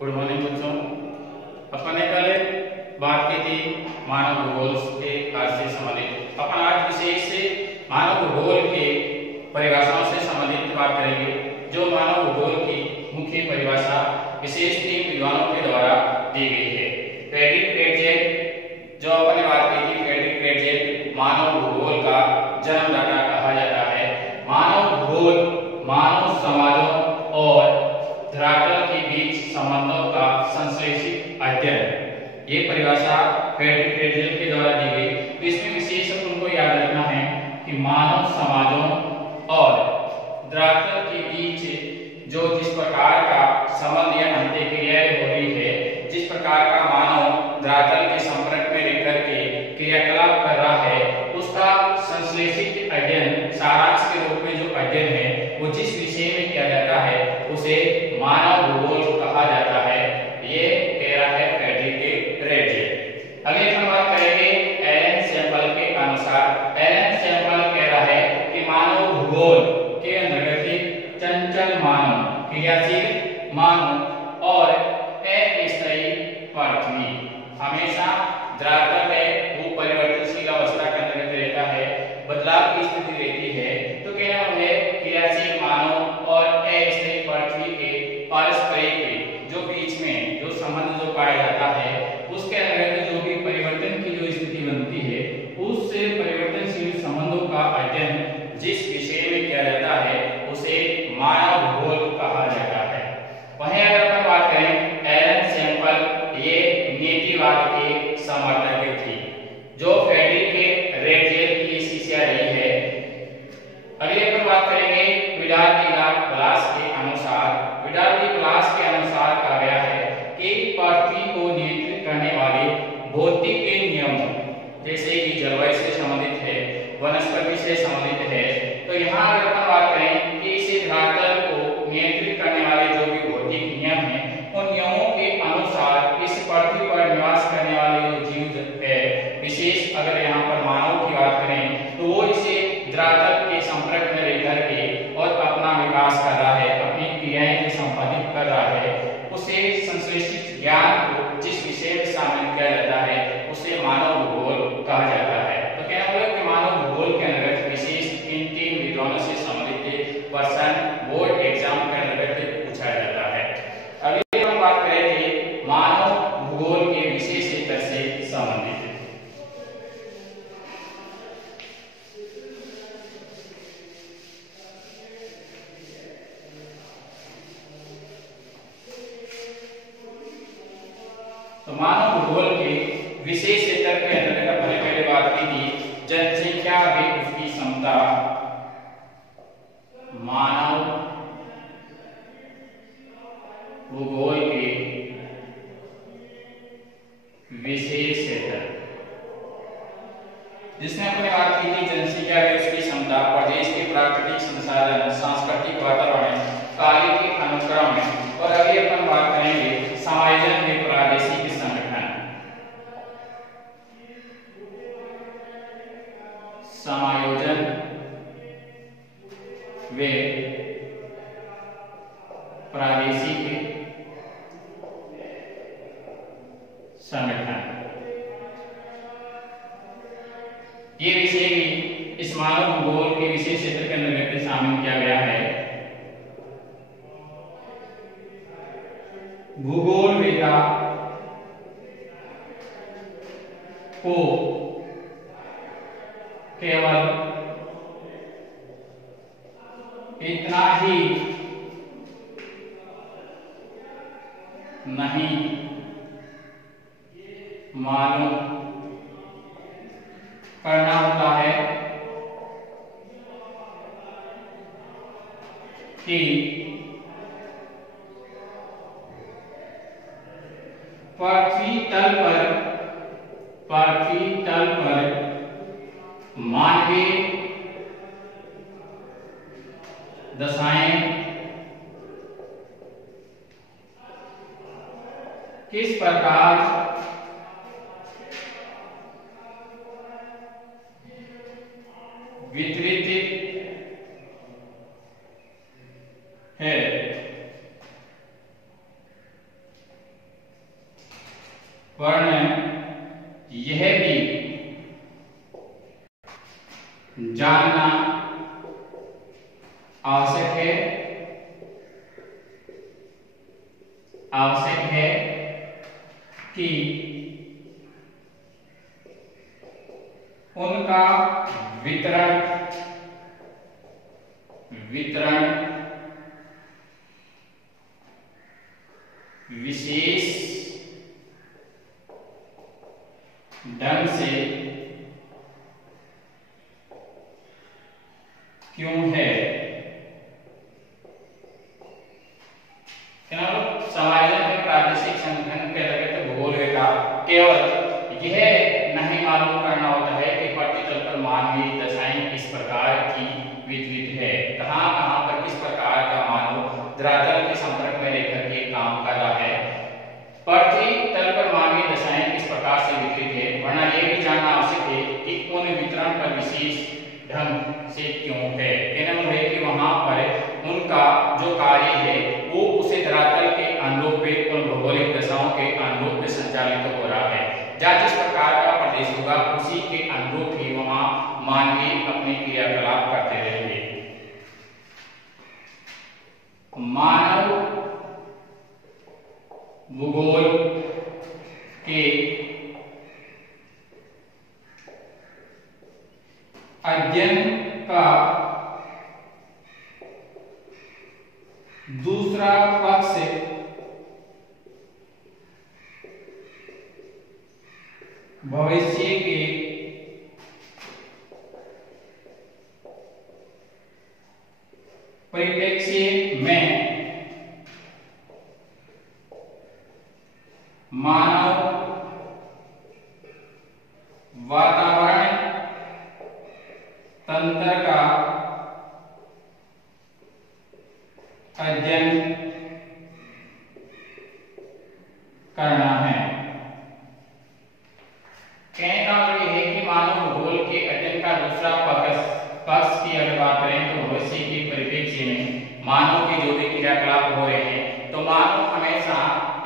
Good morning बच्चों। अपन ने कल बात की थी मानव भूगोल के कार्य से संबंधित। अपन आज विशेष से मानव भूगोल के परिभाषाओं से संबंधित बात करेंगे। जो मानव भूगोल की मुख्य परिभाषा विशेष 3 विद्वानों के द्वारा दी गई है। फ्रेडरिक रेटजेट, जो अपन ने बात की थी, फ्रेडरिक रेटजेट मानव भूगोल का जन्मदाता कहा जाता है। मानव भूगोल मानव समाजों और धरातल के बीच संबंधों का संश्लेषित अध्ययन, ये परिभाषा फ्रेडरिक रेटजेट के द्वारा दी गई। तो इसमें विशेष तुमको याद रखना है कि मानव समाजों और धरातल के बीच जिस प्रकार का संबंध या अंतःक्रियाएं हो रही है, जिस प्रकार का मानव धरातल के संपर्क में रहकर के क्रियाकलाप कर रहा है, उसका संश्लेषित अध्ययन, सारांश के रूप में जो अध्ययन है वो जिस विषय में किया जाता है उसे मानव भूगोल कहा जाता है। ये कह रहा है फ्रेडरिक रेटजेट। अगले हम बात करेंगे एलन सैंपल के अनुसार। एलन सैंपल कह रहा है कि मानव भूगोल के अंतर्गत चंचल मानव, क्रियाशील मानव और अस्थायी पृथ्वी हमेशा धरातल में वो परिवर्तनशील अवस्था के अंतर्गत रहता है, बदलाव की स्थिति रहती है। तो कहना है क्रियाशील मानव और अस्थायी पृथ्वी के पारस्परिक जो बीच में जो संबंध जो पाया जाता है, उसके अंतर्गत जो भी परिवर्तन की जो स्थिति बनती है, उस परिवर्तनशील संबंधों का अध्ययन जिस विषय में किया जाता है उसे मानव भूगोल कहा जाता है। वहीं अगर अपन बात करें एलन सैंपल, ये नीतिवाद के समर्थक थी, जो फ्रेडरिक रेटजेट की शिष्या रही है। अगले अपन बात करेंगे विडाल डी ब्लास के अनुसार। विडाल डी ब्लास के अनुसार कहा गया है कि पृथ्वी को नियंत्रित करने वाले भौतिक के नियम, जैसे कि जलवायु से संबंधित है, वनस्पति से संबंधित है। तो यहाँ अगर अपन बात करें कि इस धरातल को नियंत्रित करने वाले जो भी भौतिक नियम हैं, उन नियमों के अनुसार इस पृथ्वी पर निवास करने वाले जो जीव है, विशेष अगर यहाँ पर मानव की बात करें तो वो इसे धरातल के संपर्क में रह करके और अपना विकास कर रहा है, अपनी क्रियाएं जो संपादित कर रहा है, उसे संश्लेषित ज्ञान को जिस विषय में शामिल किया जाता है उसे मानव भूगोल कहा जाता है। तो कहना होगा कि मानव भूगोल के अंतर्गत विशेष इन 3 विद्वानों से संबंधित प्रश्न बोर्ड एग्जाम के अंतर्गत पूछा जाता है। अगली हम बात करेंगे मानव भूगोल के विशेष क्षेत्र से संबंधित। तो मानव भूगोल के विशेष क्षेत्र के अंतर्गत अपने पहले बात की थी जनसंख्या व उसकी क्षमता। मानव भूगोल के विशेष क्षेत्र, जिसमें अपने बात की थी जनसंख्या व उसकी क्षमता, प्रदेश के प्राकृतिक संसाधन, सांस्कृतिक वातावरण, कार्य के अनुक्रम। और अभी अपन बात करेंगे समायोजन में प्रादेशिक संगठन। समायोजन वे प्रादेशिक संगठन, ये विषय भी इस मानव भूगोल के विशेष क्षेत्र के अंतर्गत शामिल किया गया है। भूगोल वेदा को केवल इतना ही नहीं मालूम करना होता है कि पृथ्वी तल पर मानवीय दशाएं किस प्रकार वितरित है, वर्ण यह भी जानना आवश्यक है कि उनका वितरण विशेष ढंग से क्यों है। समायोजन में प्रादेशिक संगठन के अंतर्गत भूगोल का केवल यह नहीं मालूम करना होता है कि पृथ्वी तल पर मानवीय दशाएं किस प्रकार की वितरित है, कहाँ पर किस प्रकार का मानव धरातल के संपर्क में रहकर के काम कर रहा है, पृथ्वी तल पर मानवीय दशाएं किस प्रकार से वितरित है, वरना यह भी जानना आवश्यक है कि उन वितरण पर विशेष ढंग से क्यों है। कहना मतलब है कि वहां पर उनका जो कार्य है वो उसे धरातल के अनुरूप पे उन भौगोलिक दशाओं के अनुरूप पे संचालित हो रहा है। जहाँ जिस प्रकार का प्रदेश होगा उसी के अनुरूप ही वहां मानवीय अपने क्रियाकलाप करते रहेंगे। मानव भूगोल के अध्ययन का दूसरा पक्ष भविष्य के परिप्रेक्ष्य में मानव वातावरण तंत्र का अध्ययन करना है। कहने का मतलब यह है कि मानव भूगोल के अध्ययन का दूसरा पक्ष की अगर बात करें तो भविष्य के परिप्रेक्ष्य में मानव के जो भी क्रियाकलाप हो रहे हैं तो मानव हमेशा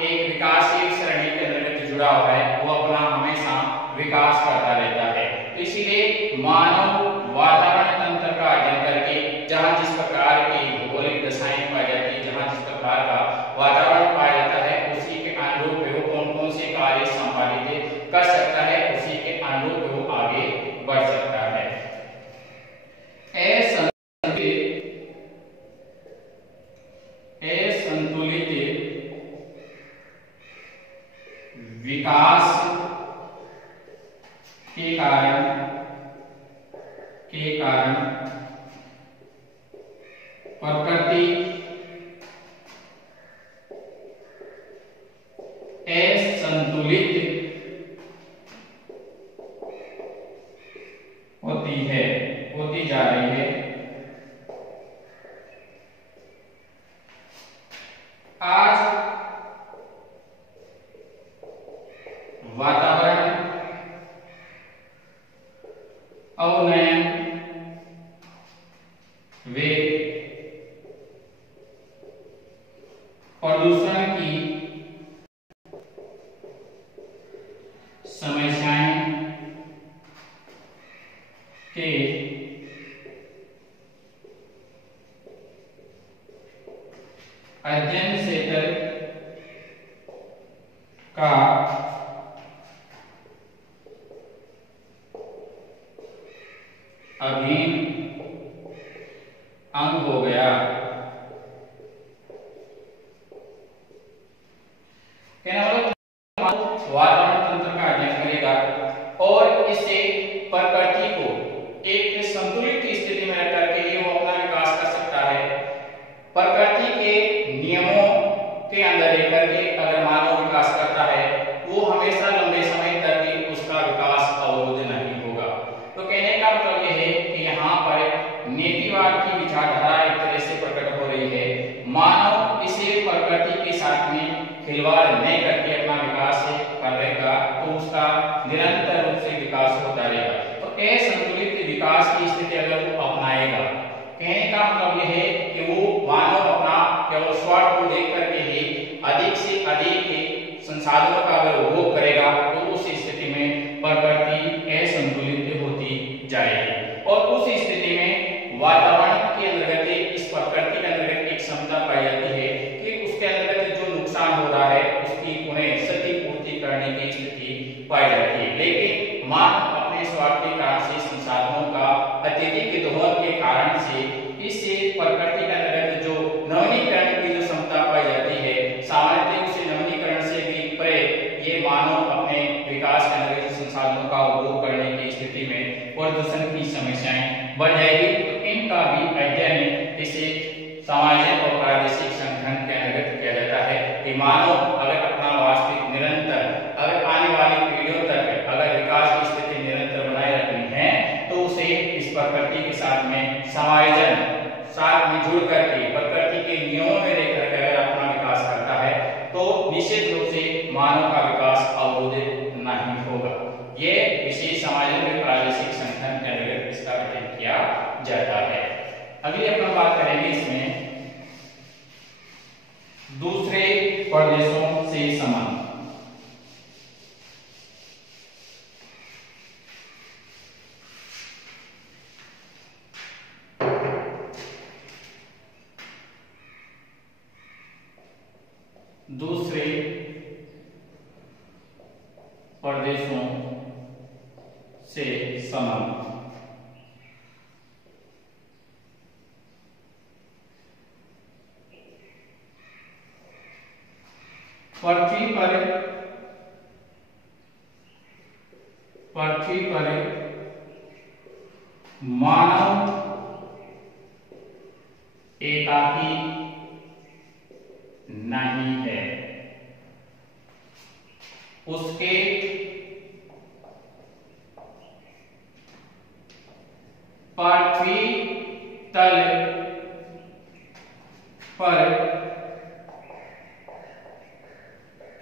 एक विकासशील श्रेणी के अंतर्गत जुड़ा हुआ है, वो अपना हमेशा विकास करता रहता है। तो इसीलिए मानव वातावरण तंत्र का अध्ययन करके जहाँ जिस प्रकार की भौगोलिक दशाएं पाई जाती है, जहाँ जिस प्रकार का वातावरण पाया जाता है उसी के अनुरूप वो कौन कौन से कार्य संपादित कर सकता है, उसी के अनुरूप वो आगे बढ़ सकता है। असंतुलित विकास के कारण प्रकृति असंतुलित होती जा रही है। आज वातावरण अवनयन वे प्रदूषण की समस्याएं के अध्ययन क्षेत्र का अभिन्न अंग हो गया। वातावरण तंत्र का अध्ययन करेगा और इससे प्रकृति को एक संतुलित स्थिति में रख करके ही वो अपना विकास कर सकता है। प्रकृति के नियमों के अंदर रहकर के अगर मानव विकास करता है वो हमेशा लंबे समय तक ही उसका विकास अवरुद्ध नहीं होगा। तो कहने का मतलब यह है कि यहाँ पर नीतिवाद की विचारधारा एक तरह से प्रकट हो रही है। मानव इसे प्रकृति के साथ में खिलवाड़ नहीं करके अपना विकास कर रहेगा तो उसका निरंतर रूप से विकास होता रहेगा। तो असंतुलित विकास की स्थिति अगर वो अपनाएगा, कहने का मतलब यह है कि वो मानव अपना केवल स्वार्थ को देख करके ही अधिक से अधिक संसाधनों का अगर उपभोग करेगा मानव अगर अपना वास्तविक निरंतर अगर आने वाली पीढ़ियों तक अगर विकास की स्थिति निरंतर बनाए रखनी है तो उसे इस प्रकृति के साथ में समायोजन साथ में जुड़ करके प्रकृति के नियमों में रह करके अगर अपना विकास करता है तो निश्चित रूप से मानव का विकास अवरोधित नहीं होगा। ये विशेष समायोजन में प्रादेशिक संगठन के अंतर्गत इसका गठन किया जाता है। अगली अपन बात करेंगे इसमें दूसरे प्रदेशों से संबंध। दूसरे प्रदेशों से संबंध। पृथ्वी पर मानव एकाकी नहीं है, उसके पृथ्वी तल पर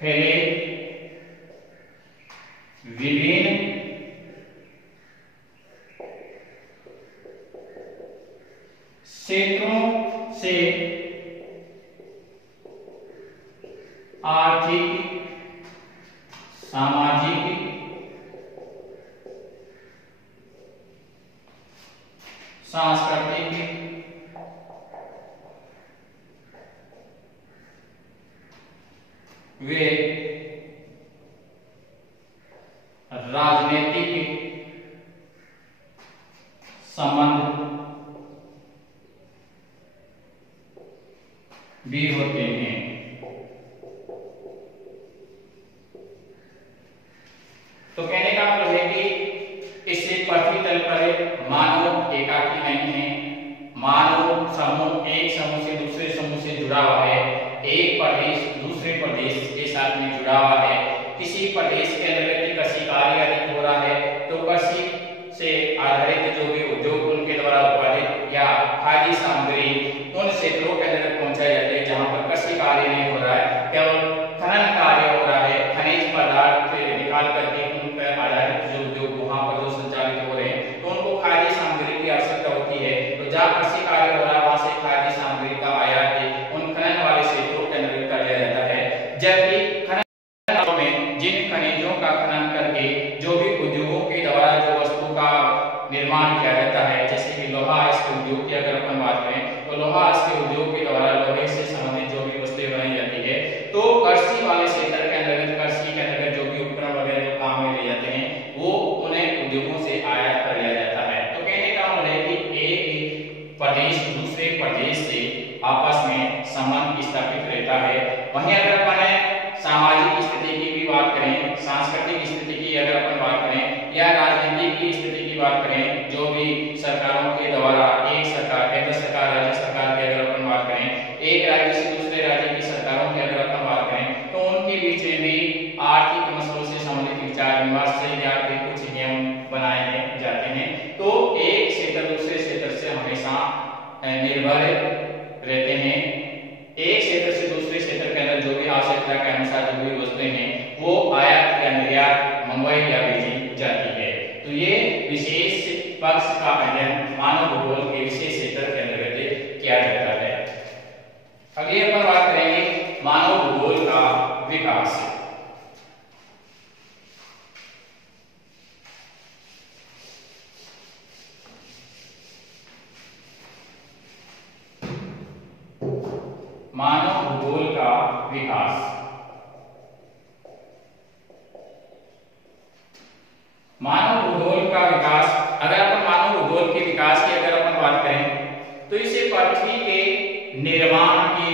फैले विभिन्न क्षेत्रों से आर्थिक, सामाजिक, सांस्कृतिक, वे राजनीतिक संबंध भी होते हैं। तो कहने का मतलब है कि इससे पृथ्वी तल पर मानव एकाकी नहीं है, मानव समूह एक समूह से दूसरे समूह से जुड़ा हुआ है, एक प्रदेश दूसरे प्रदेश के साथ में जुड़ा हुआ है। किसी प्रदेश के अंतर्गत कृषि कार्य अधिक हो रहा है तो कृषि से आधारित जो भी उद्योग उनके द्वारा उत्पादित या खाद्य सामग्री उन क्षेत्रों के अंतर्गत पहुंचाई जाती है जहां पर कृषि कार्य नहीं हो रहा है, केवल खनन कार्य हो रहा है। खनिज पदार्थ निकाल करके उन पर आधारित जो उद्योग वहां पर जो संचालित हो रहे हैं तो उनको खाद्य सामग्री की आवश्यकता होती है। तो जहाँ कृषि कार्य हो रहा है वहां से खाद्य सामग्री का आयात उन खनन वाले क्षेत्रों के अंतर्गत कर लिया जाता है। जबकि खनन में जिन खनिजों का खनन करके जो भी उद्योगों के द्वारा जो वस्तु का निर्माण किया जाता है, जैसे कि लोहा इसके उद्योग की अगर अपन बात करें तो लोहा इसके उद्योग के द्वारा लोहे से संबंधित जो भी वस्तुएं बनाई जाती है तो कृषि वाले क्षेत्र के अंतर्गत कृषि के अंतर्गत जो भी उपकरण वगैरह जो काम में ले जाते हैं वो उन्हें उद्योगों से आयात कर लिया जाता है। तो कहने का मतलब है कि एक प्रदेश दूसरे प्रदेश से आपस में संबंध स्थापित रहता है। वहीं अगर अपन सामाजिक स्थिति की भी बात करें, सांस्कृतिक स्थिति की अगर अपन बात करें या राजनीतिक की स्थिति की बात करें, जो भी सरकारों के द्वारा एक सरकार केंद्र सरकार राज्य सरकार की अगर अपन बात करें, एक राज्य से दूसरे राज्य की सरकारों की अगर अपन बात करें तो उनके बीच में भी आर्थिक मसलों से संबंधित विचार विमर्श से या फिर कुछ नियम बनाए जाते हैं। तो एक क्षेत्र दूसरे क्षेत्र से हमेशा निर्भर रहते हैं। एक क्षेत्र से दूसरे क्षेत्र के अंदर जो भी आवश्यकता के अनुसार जो भी वस्तुएं हैं वो आयात या निर्यात मंगवाई या भेजी जाती है। तो ये विशेष पक्ष का अध्ययन मानव भूगोल के विशेष क्षेत्र के अंतर्गत किया जाता है। अगली अपन बात करेंगे मानव भूगोल का विकास। मानव भूगोल का विकास। मानव भूगोल का विकास, अगर अपन मानव भूगोल के विकास की अगर अपन बात करें तो इसे पृथ्वी के निर्माण के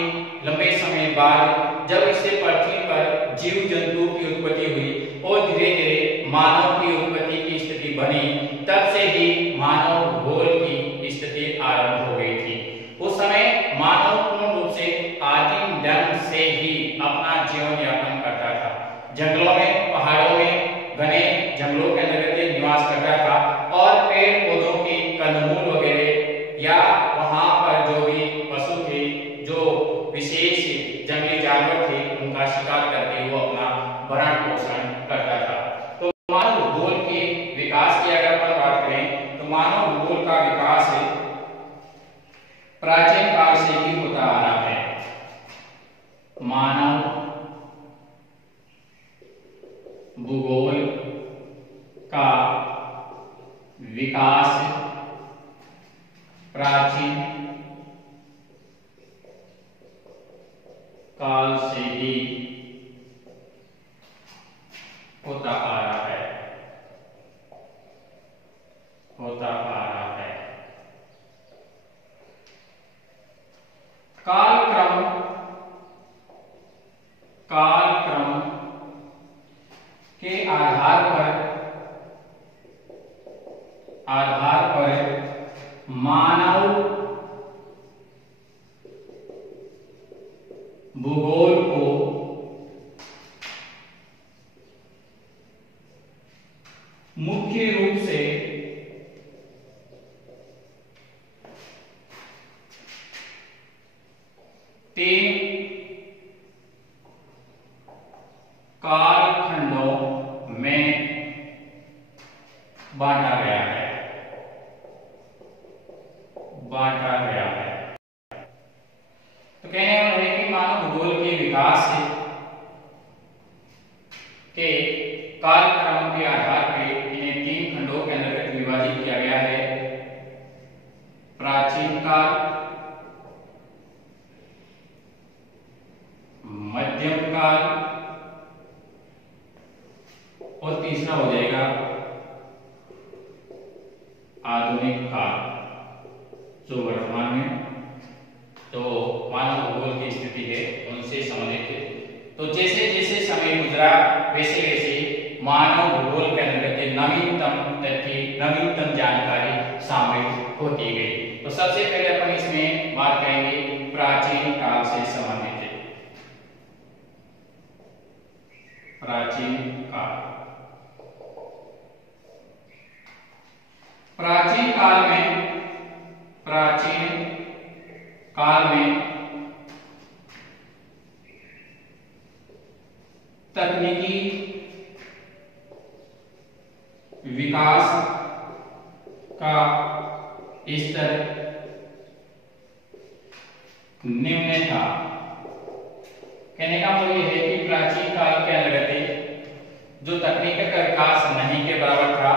लंबे समय बाद जब इससे पृथ्वी पर जीव जंतु की उत्पत्ति हुई और धीरे धीरे मानव की उत्पत्ति की स्थिति बनी, तब से ही मानव भूगोल की स्थिति आरंभ हो गई थी। उस समय मानव पूर्ण रूप से आदिम ढंग से ही अपना जीवन यापन करता था। जंगलों में, पहाड़ों में, घने जंगलों के अंदर निवास करता था और पेड़ पौधों के कंदमूल वगैरह या वहां पर जो भी पशु थे, जो विशेष जंगली जानवर थे, उनका शिकार करके वो अपना भरण पोषण करता था। तो मानव भूगोल के विकास की अगर अपन बात करें तो मानव भूगोल का विकास प्राचीन काल से ही होता आ रहा है। मानव भूगोल का विकास प्राचीन काल से ही होता आ रहा है, होता आ रहा है। कालक्रम के आधार पर मानव भूगोल को मुख्य रूप से तीन कालखंडों में बांटा गया है, तो कहने वाला है कि मानव भूगोल के विकास के कालक्रम के आधार पर इन्हें तीन खंडों के अंतर्गत विभाजित किया गया है। प्राचीन काल, मध्यम काल और तीसरा हो जाएगा आधुनिक काल, जो वर्तमान में जो मानव भूगोल की स्थिति है उनसे संबंधित है। तो जैसे जैसे समय गुजरा वैसे वैसे मानव भूगोल के अंतर्गत नवीनतम तथ्य, नवीनतम जानकारी शामिल होती गई। तो सबसे पहले अपन इसमें बात करेंगे प्राचीन काल से संबंधित है। प्राचीन काल, प्राचीन काल में तकनीकी विकास का स्तर निम्न था। कहने का मतलब यह है कि प्राचीन काल के अंतर्गत जो तकनीक का विकास नहीं के बराबर था,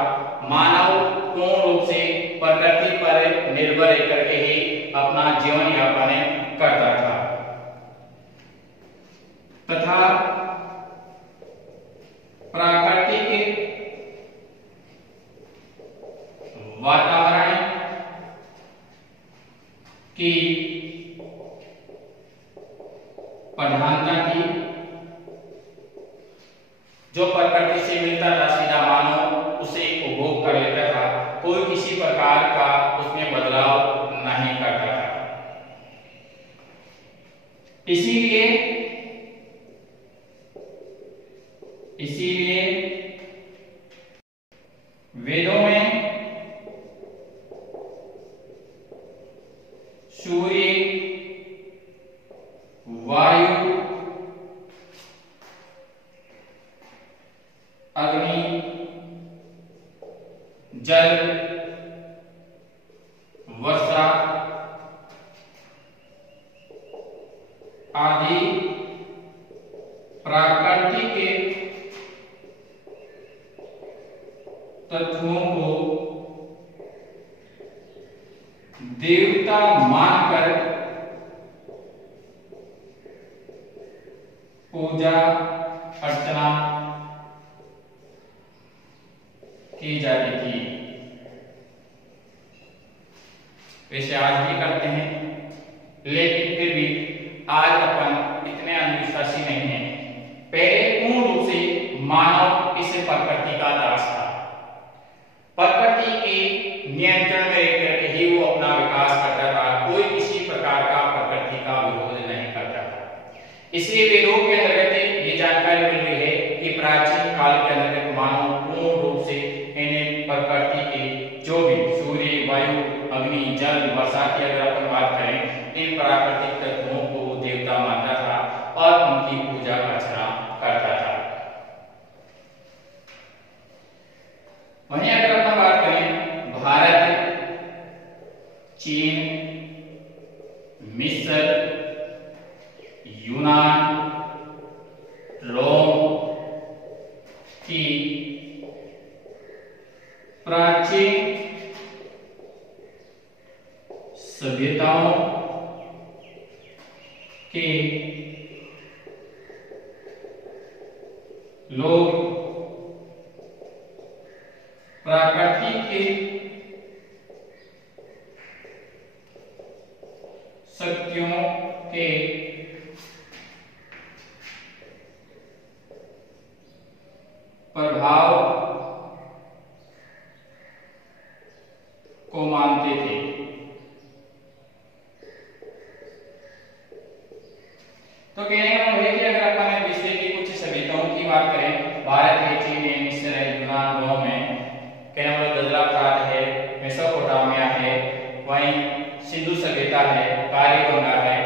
मानव पूर्ण रूप से प्रकृति पर निर्भर करके ही अपना जीवन यापन करता था तथा प्राकृतिक वातावरण की प्रधानता थी। जो प्रकृति से मिलता था सीधा मानव उसे उपभोग कर लेता था, कोई किसी प्रकार का उसमें बदलाव नहीं करता था। इसीलिए वेदों में सूर्य, वायु, अग्नि, जल, वर्षा आदि प्राकृतिक तत्वों को देवता मानकर पूजा अर्चना की जाती थी। वैसे आज भी करते हैं, लेकिन फिर भी आज अपन इतने अंधविश्वासी नहीं हैं। पहले पूर्ण रूप से मानव इस प्रकृति का दास था। प्रकृति के नियंत्रण में रहकर ही वो अपना विकास करता था, कोई किसी प्रकार का प्रकृति का विरोध नहीं करता था। इसी वीडियो के अंतर्गत ये जानकारी मिल रही है कि प्राचीन काल के अंतर्गत मानव पूर्ण रूप से इन प्रकृति के जो भी सूर्य, वायु, अग्नि, जल, वर्षा की अगर अपन बात करें, इन प्राकृतिक तत्वों को देवता मानता था और उनकी पूजा अर्चना करता था। वहीं अगर अपन बात करें भारत, चीन, मिस्र, यूनान, रोम की प्राचीन सभ्यताओं के लोग प्रकृति के शक्तियों के प्रभाव को मानते थे। तो कहने का मतलब है कि अगर अपन विश्व की कुछ सभ्यताओं की बात करें, भारत है, चीन है, मिस्र है, यूनान, रोम है, कहने वाला दजला है, मेसोपोटामिया है, वहीं सिंधु सभ्यता है, कालीगंगा है,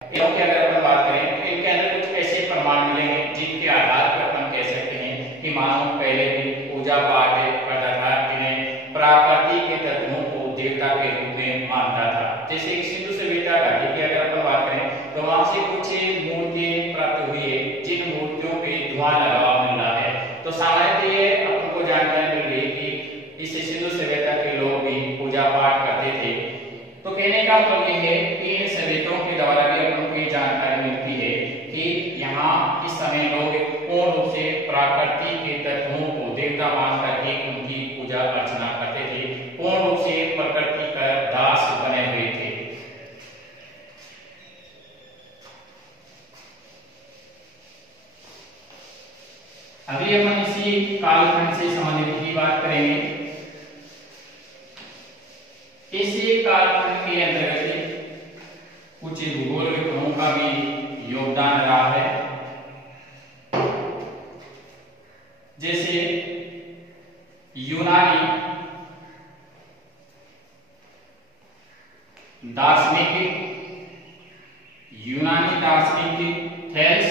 इनकी अगर अपन बात करें तो इनके अंदर कुछ ऐसे प्रमाण मिलेंगे जिनके आधार पर अपन कह सकते हैं कि मानव पहले भी पूजा पाठ करता था, जिन्हें प्रकृति के तत्वों को देवता के रूप में मानता था। जैसे कि सिंधु सभ्यता घाटी की अगर अपन बात करें तो वहां से कुछ मूर्तियां प्राप्त हुई है, जिन मूर्तियों पे धुआं लगा हुआ मिल रहा है। तो सामान्यतः ये अपन को जानकारी मिल रही है कि इस सिंधु सभ्यता के लोग भी पूजा पाठ करते थे। तो कहने का मतलब ये है कि इन सभ्यताओं के द्वारा भी अपन को ये जानकारी मिलती है कि यहाँ इस समय लोग पूर्ण रूप से प्रकृति के तत्वों को देवता मान करके उनकी पूजा अर्चना करते थे, पूर्ण रूप से प्रकृति का दास बने हुए थे। अभी अपन इसी कालखंड से संबंधित की बात करेंगे। इसी कालखंड के अंतर्गत कुछ भूगोल विद्वानों का भी योगदान रहा है। जैसे यूनानी दार्शनिक थेल्स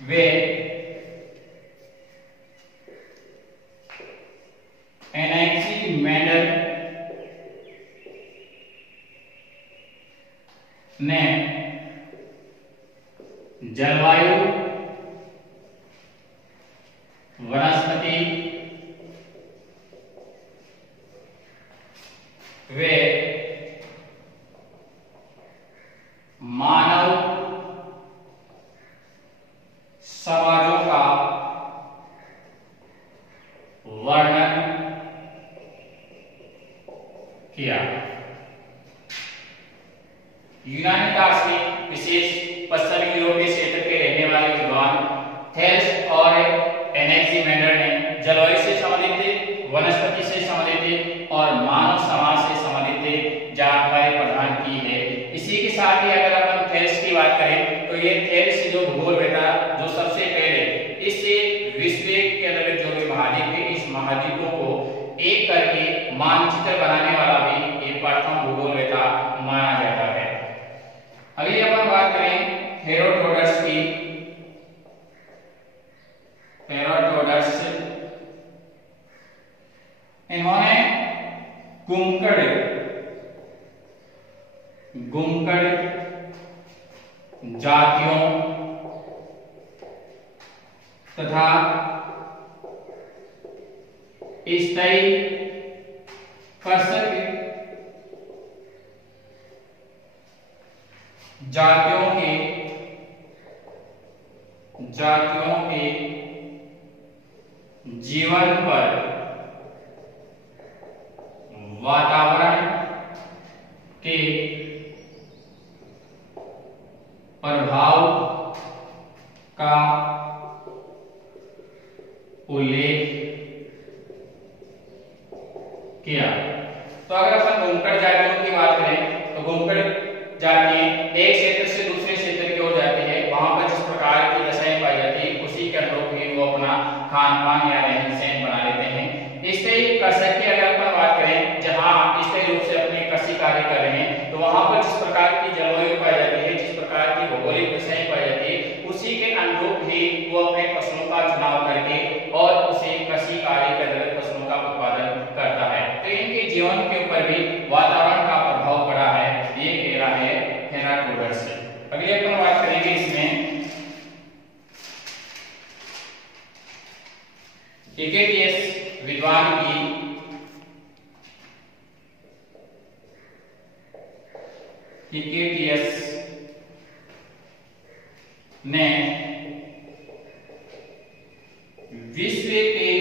वे एनाक्सिमेंडर ने जलवायु, वनस्पति वे मानव समाजों का वर्णन किया। यूनानी दार्शनिक विशेष पश्चिमी यूरोपीय क्षेत्र के रहने वाले विद्वान थेल्स और एनाक्सिमेंडर ने जलवायु से संबंधित, वनस्पति से संबंधित और मानव समाज से संबंधित जानकारी प्रदान की है। इसी के साथ ही अगर अपन थेल्स की बात करें तो ये थेल्स जो भूगोलवेता जो सबसे पहले इस विश्व के अंदर जो भी महाद्वीप है, इस महाद्वीपों को एक करके मानचित्र बनाने वाला भी एक प्रथम भूगोलवेता माना जाता है। अगली अपन बात करें हेरोडोटस की। हेरोडोटस इन्होंने गुमकड़ जातियों तथा स्थायी कर्षक जातियों के जीवन पर वातावरण के प्रभाव का उल्लेख किया। तो अगर अपन गुमकड़ जातियों की बात करें तो गुमकड़ जाती है, एक क्षेत्र से दूसरे क्षेत्र की ओर जाती है, वहां पर जिस प्रकार की दशाएं पाई जाती है उसी के अनुरूप ही वो अपना खान पान या रहन सहन बना लेते हैं। स्थायी कृषक की अगर अपन बात करें, जहां स्थायी रूप से अपनी कृषि कार्य कर रहे हैं, तो वहां पर जिस प्रकार की जलवायु पाई जाती है, जिस प्रकार की भौगोलिक दशाएं पाई जाती है, उसी के अनुरूप ही वो अपने फसलों का चुनाव करके और उसे कृषि कार्य के अंतर्गत फसलों का उत्पादन करता है। तो इनके जीवन के ऊपर भी वातावरण का प्रभाव पड़ा है, ये कह रहा है हेराक्लिटस से। अगले अपन बात करेंगे इसमें हिकेटियस विद्वान की हिकेटियस ने विश्व के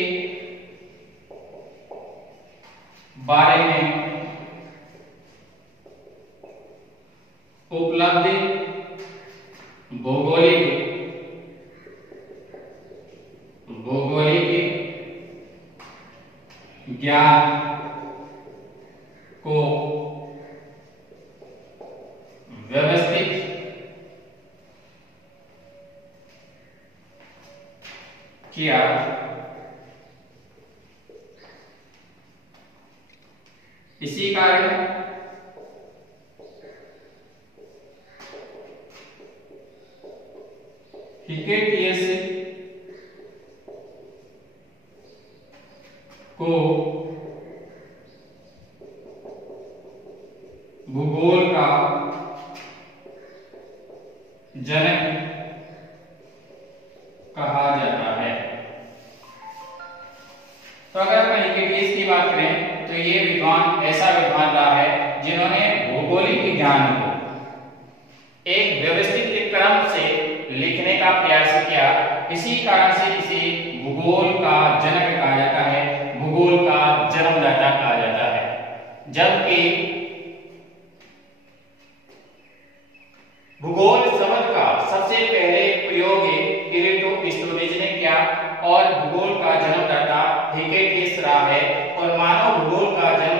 बारे में उपलब्ध भौगोलिक ज्ञान को व्यवस्थित किया। इसी कारण हिकेटियस को भूगोल का जनक कहा जाता है। तो अगर अपन हिकेटियस की बात करें तो ये विद्वान ऐसा विद्वान रहा है जिन्होंने भौगोलिक ज्ञान को एक व्यवस्थित क्रम से लिखने का प्रयास किया। इसी कारण से इसे भूगोल का जनक कहा जाता है, भूगोल का जन्मदाता कहा जाता है। जबकि भूगोल शब्द का सबसे पहले प्रयोग इरेटोस्थेनेज ने किया और भूगोल का जन्मदाता हिकेटियस रहा है। और मानव भूगोल का जन्म